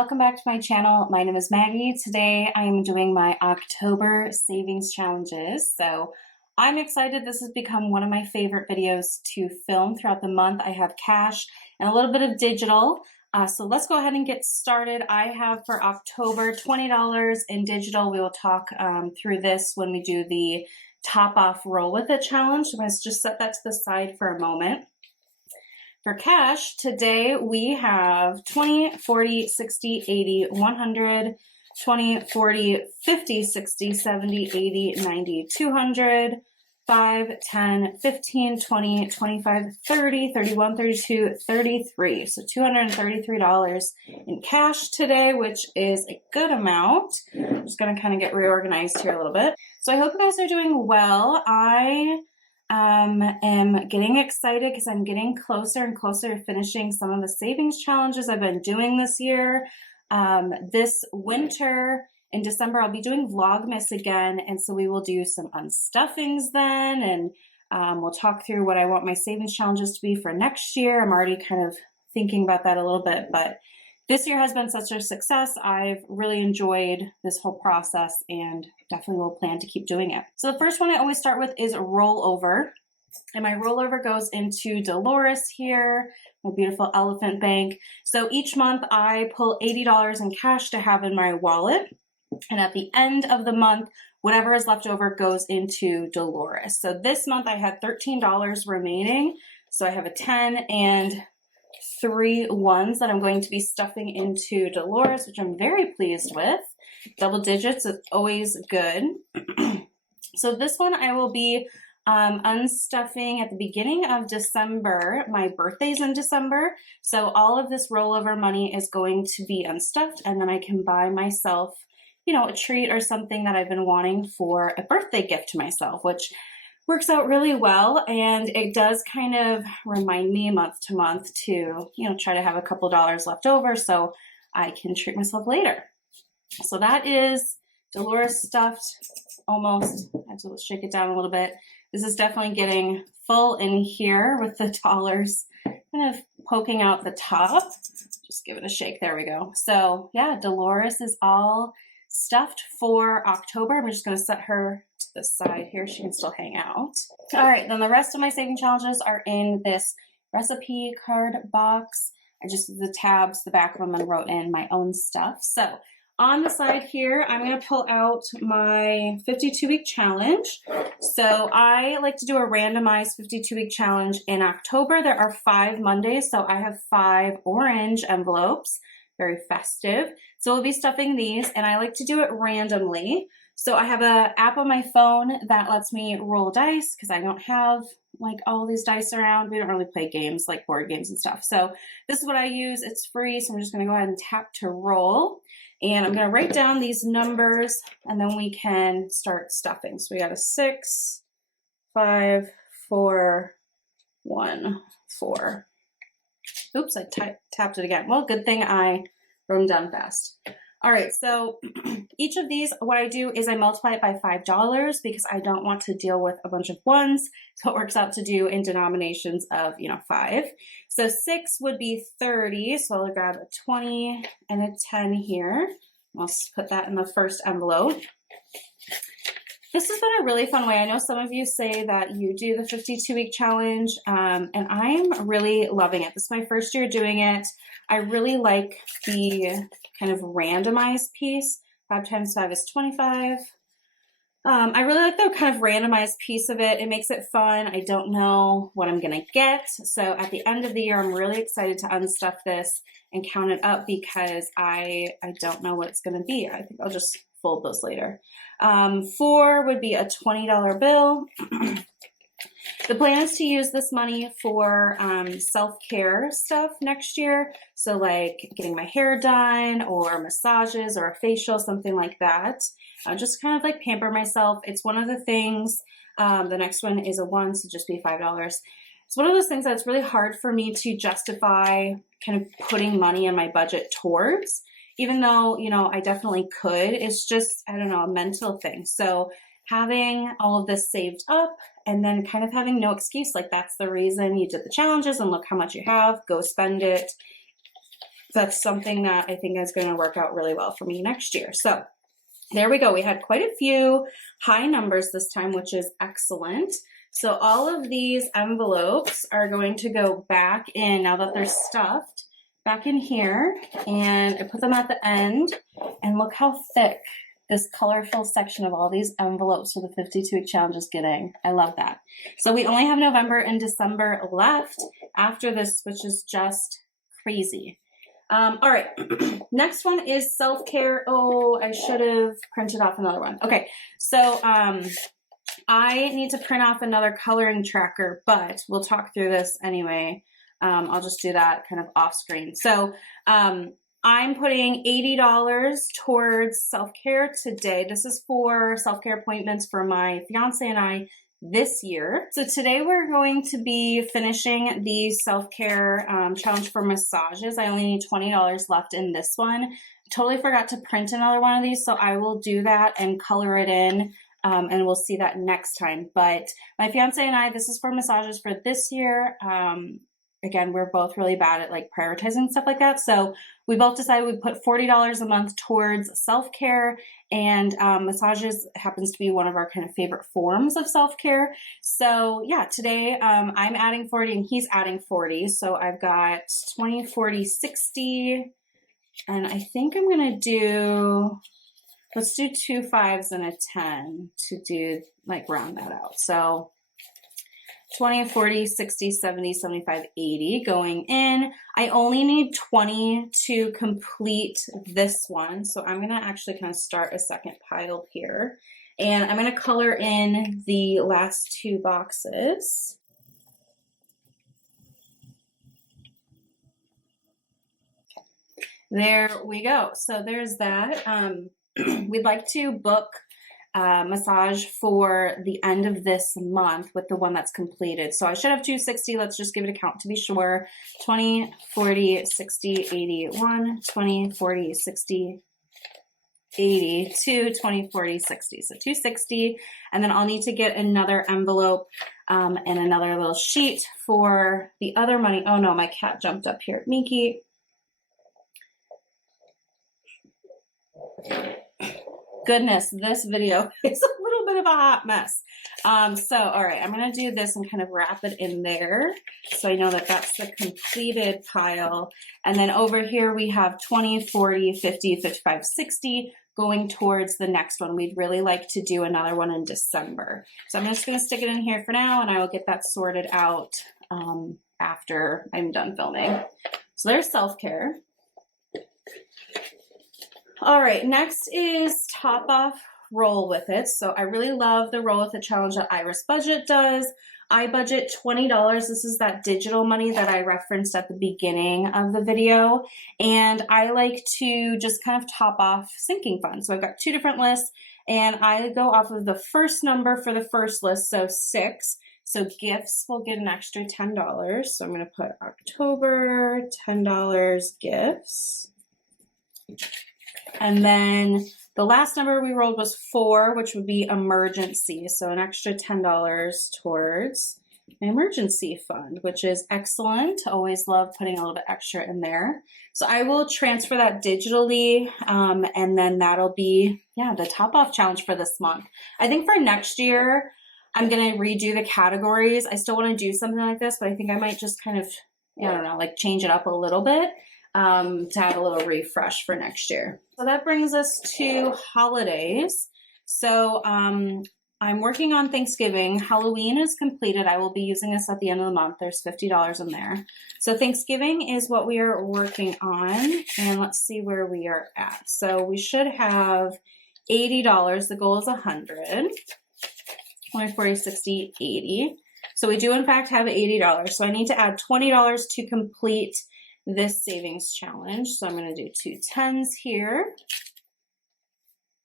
welcome back to my channel. My name is Maggie. Today I am doing my October savings challenges. So I'm excited. This has become one of my favorite videos to film throughout the month. I have cash and a little bit of digital. So let's go ahead and get started. I have for October $20 in digital. We will talk through this when we do the top off roll with it challenge. So let's just set that to the side for a moment. For cash, today we have 20, 40, 60, 80, 100, 20, 40, 50, 60, 70, 80, 90, 200, 5, 10, 15, 20, 25, 30, 31, 32, 33. So $233 in cash today, which is a good amount. I'm just going to kind of get reorganized here a little bit. So I hope you guys are doing well. I am getting excited because I'm getting closer and closer to finishing some of the savings challenges I've been doing this year. This winter in December, I'll be doing Vlogmas again, and so we will do some unstuffings then, and we'll talk through what I want my savings challenges to be for next year. I'm already kind of thinking about that a little bit, but this year has been such a success. I've really enjoyed this whole process and definitely will plan to keep doing it. So the first one I always start with is rollover. And my rollover goes into Dolores here, my beautiful elephant bank. So each month I pull $80 in cash to have in my wallet. And at the end of the month, whatever is left over goes into Dolores. So this month I had $13 remaining. So I have a 10 and 3 ones that I'm going to be stuffing into Dolores, which I'm very pleased with. Double digits is always good. So this one I will be unstuffing at the beginning of December. My birthday's in December, so all of this rollover money is going to be unstuffed, and then I can buy myself, you know, a treat or something that I've been wanting for a birthday gift to myself, which works out really well, and it does kind of remind me month to month to, you know, try to have a couple dollars left over so I can treat myself later. So that is Dolores stuffed almost. I have to shake it down a little bit. This is definitely getting full in here with the dollars kind of poking out the top. Just give it a shake. There we go. So yeah, Dolores is all stuffed for October. I'm just going to set her to the side here. She can still hang out. All right, then the rest of my saving challenges are in this recipe card box. I just did the tabs, the back of them, and wrote in my own stuff. So on the side here, I'm going to pull out my 52-week challenge. So I like to do a randomized 52-week challenge in October. There are 5 Mondays, so I have 5 orange envelopes. Very festive. So we'll be stuffing these, and I like to do it randomly. So I have an app on my phone that lets me roll dice because I don't have like all these dice around. We don't really play games like board games and stuff. So this is what I use. It's free, so I'm just going to go ahead and tap to roll. And I'm going to write down these numbers, and then we can start stuffing. So we got a 6, 5, 4, 1, 4. Oops, I tapped it again. Well, good thing I wrote them down fast. All right, so each of these, what I do is I multiply it by $5 because I don't want to deal with a bunch of ones. So it works out to do in denominations of, 5. So 6 would be 30. So I'll grab a 20 and a 10 here. I'll put that in the first envelope. This has been a really fun way. I know some of you say that you do the 52-week challenge, and I'm really loving it. This is my first year doing it. I really like the kind of randomized piece. 5 times 5 is 25. I really like the kind of randomized piece of it. It makes it fun. I don't know what I'm going to get. So at the end of the year, I'm really excited to unstuff this and count it up because I don't know what it's going to be. I think I'll just fold those later. 4 would be a $20 bill. The plan is to use this money for self-care stuff next year. So like getting my hair done or massages or a facial, something like that. Just kind of like pamper myself. It's one of the things. The next one is a 1, so just be $5. It's one of those things that's really hard for me to justify kind of putting money in my budget towards. Even though, I definitely could, it's just, I don't know, a mental thing. So having all of this saved up and then kind of having no excuse, like that's the reason you did the challenges and look how much you have, go spend it. that's something that I think is going to work out really well for me next year. So there we go. We had quite a few high numbers this time, which is excellent. So all of these envelopes are going to go back in, now that they're stuffed, back in here, and I put them at the end, and look how thick this colorful section of all these envelopes for the 52-week challenge is getting. I love that. So we only have November and December left after this, which is just crazy. All right, next one is self-care. Oh, I should have printed off another one. Okay, so I need to print off another coloring tracker, but we'll talk through this anyway. I'll just do that kind of off screen. So I'm putting $80 towards self-care today. This is for self-care appointments for my fiance and I this year. So today we're going to be finishing the self-care challenge for massages. I only need $20 left in this one. Totally forgot to print another one of these, so I will do that and color it in. And we'll see that next time. But my fiance and I, this is for massages for this year. Again, we're both really bad at like prioritizing stuff like that. So we both decided we put $40 a month towards self-care, and massages happens to be one of our kind of favorite forms of self-care. So yeah, today I'm adding 40 and he's adding 40. So I've got 20, 40, 60. And I think I'm going to do, let's do 2 5s and a 10 to do like round that out. So 20, 40, 60, 70, 75, 80 going in. I only need 20 to complete this one. So I'm going to actually kind of start a second pile here. And I'm going to color in the last 2 boxes. Okay. There we go. So there's that. We'd like to book massage for the end of this month with the one that's completed. So I should have 260. Let's just give it a count to be sure. 20, 40, 60, 80, 1, 20, 40, 60, 80, 2, 20, 40, 60. So 260. And then I'll need to get another envelope and another little sheet for the other money. Oh no, my cat jumped up here. Minky. Goodness, this video is a little bit of a hot mess. So, all right, I'm going to do this and kind of wrap it in there. So I know that that's the completed pile. And then over here we have 20, 40, 50, 55, 60 going towards the next one. We'd really like to do another one in December. So I'm just going to stick it in here for now, and I will get that sorted out after I'm done filming. So there's self-care. All right, next is top off roll with it. So I really love the roll with it challenge that Iris Budget does. I budget $20. This is that digital money that I referenced at the beginning of the video. And I like to just kind of top off sinking funds. So I've got 2 different lists, and I go off of the first number for the first list, so 6. So gifts will get an extra $10. So I'm going to put October, $10 gifts. And then the last number we rolled was 4, which would be emergency. So an extra $10 towards an emergency fund, which is excellent. Always love putting a little bit extra in there. So I will transfer that digitally, and then that'll be, yeah, the top off challenge for this month. I think for next year, I'm going to redo the categories. I still want to do something like this, but I think I might just kind of, I don't know, like change it up a little bit. To have a little refresh for next year. So that brings us to holidays. So I'm working on Thanksgiving. Halloween is completed. I will be using this at the end of the month. There's $50 in there. So Thanksgiving is what we are working on. And let's see where we are at. So we should have $80. The goal is 100. 20, 40, 60, 80. So we do in fact have $80. So I need to add $20 to complete this savings challenge. So I'm going to do 2 10s here.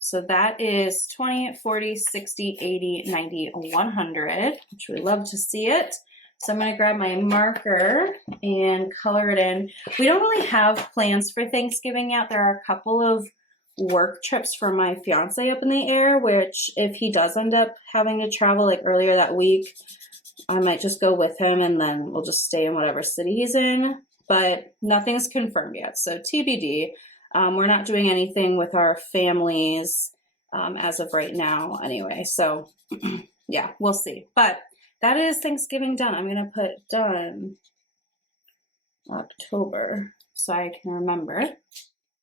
So that is 20, 40, 60, 80, 90, 100, which we love to see it. So I'm going to grab my marker and color it in. We don't really have plans for Thanksgiving yet. There are a couple of work trips for my fiance up in the air, which if he does end up having to travel like earlier that week, I might just go with him and then we'll just stay in whatever city he's in. but nothing's confirmed yet. So TBD. We're not doing anything with our families as of right now anyway. So yeah, we'll see. But that is Thanksgiving done. I'm going to put done October so I can remember.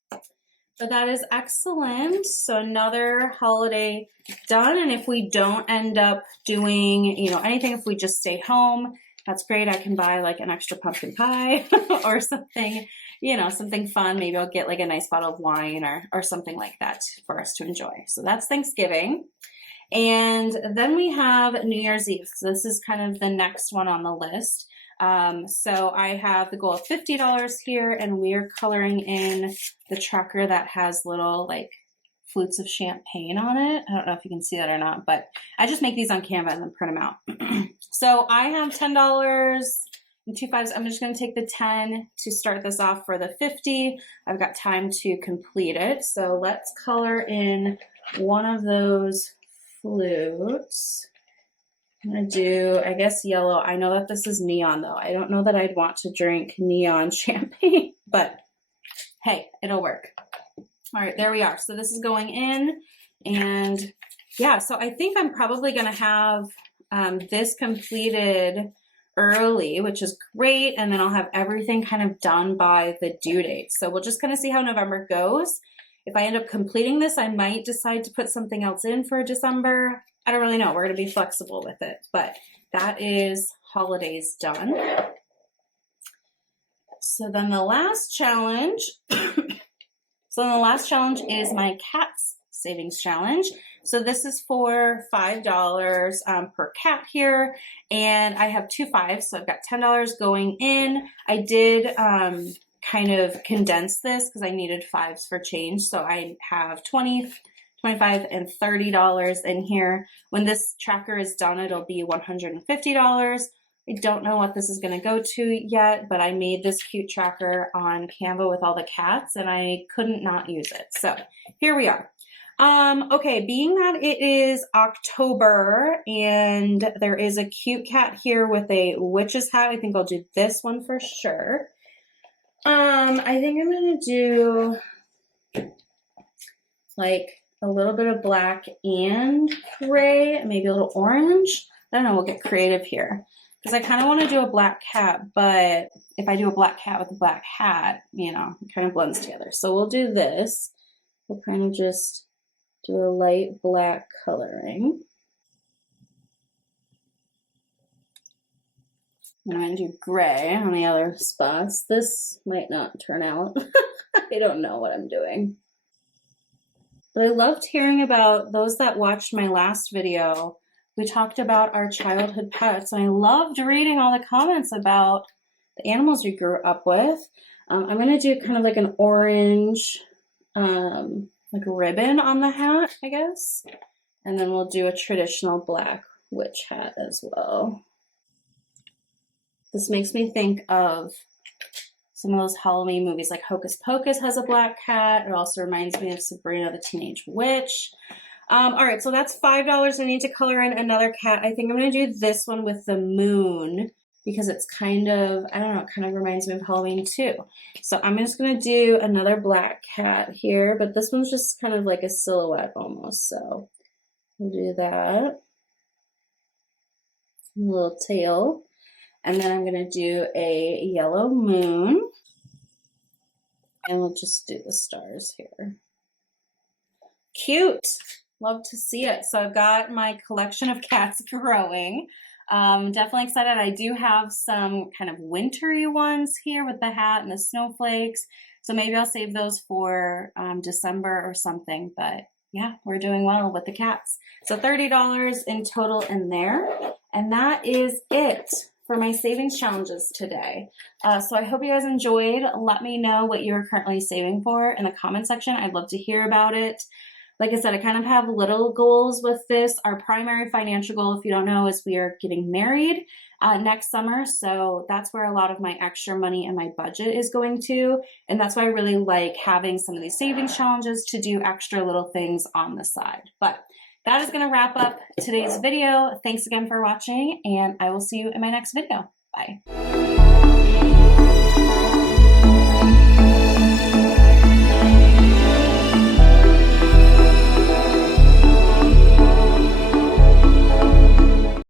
But that is excellent. So another holiday done. And if we don't end up doing, you know, anything, if we just stay home, that's great. I can buy like an extra pumpkin pie or something, you know, something fun. Maybe I'll get like a nice bottle of wine or something like that for us to enjoy. So that's Thanksgiving. And then we have New Year's Eve. So this is kind of the next one on the list. So I have the goal of $50 here, and we're coloring in the tracker that has little like flutes of champagne on it. I don't know if you can see that or not, but I just make these on Canva and then print them out. So I have $10 and 2 5s. I'm just going to take the 10 to start this off for the 50. I've got time to complete it. So let's color in one of those flutes. I'm going to do, I guess, yellow. I know that this is neon, though. I don't know that I'd want to drink neon champagne, but hey, it'll work. All right, there we are. So this is going in, and yeah, so I think I'm probably going to have this completed early, which is great, and then I'll have everything kind of done by the due date. So we'll just kind of see how November goes. If I end up completing this, I might decide to put something else in for December. I don't really know. We're going to be flexible with it, but that is holidays done. So then the last challenge, is my cats savings challenge. So this is for $5 per cat here, and I have 2 5s, so I've got $10 going in. I did kind of condense this because I needed 5s for change, so I have 20, 25, and $30 in here. When this tracker is done, it'll be $150. I don't know what this is going to go to yet, but I made this cute tracker on Canva with all the cats, and I couldn't not use it. So here we are. Okay, being that it is October and there is a cute cat here with a witch's hat, I think I'll do this one for sure. I think I'm going to do like a little bit of black and gray, maybe a little orange. I don't know, we'll get creative here. Because I kind of want to do a black cat, but if I do a black cat with a black hat, you know, it kind of blends together. So we'll do this. We'll kind of just do a light black coloring. And I'm going to do gray on the other spots. This might not turn out. I don't know what I'm doing. But I loved hearing about those that watched my last video. We talked about our childhood pets, and I loved reading all the comments about the animals we grew up with. I'm going to do kind of like an orange like ribbon on the hat, I guess. And then we'll do a traditional black witch hat as well. This makes me think of some of those Halloween movies, like Hocus Pocus has a black cat. It also reminds me of Sabrina the Teenage Witch. All right, so that's $5. I need to color in another cat. I think I'm going to do this one with the moon because it's kind of, I don't know, it kind of reminds me of Halloween too. So I'm just going to do another black cat here, but this one's just kind of like a silhouette almost. So we'll do that. A little tail. And then I'm going to do a yellow moon. And we'll just do the stars here. Cute. Love to see it. So I've got my collection of cats growing. Definitely excited. I do have some kind of wintry ones here with the hat and the snowflakes. So maybe I'll save those for December or something. But yeah, we're doing well with the cats. So $30 in total in there. And that is it for my savings challenges today. So I hope you guys enjoyed. Let me know what you're currently saving for in the comment section. I'd love to hear about it. Like I said, I kind of have little goals with this. Our primary financial goal, if you don't know, is we are getting married next summer. So that's where a lot of my extra money in my budget is going to. And that's why I really like having some of these savings challenges to do extra little things on the side. But that is going to wrap up today's video. Thanks again for watching, and I will see you in my next video. Bye.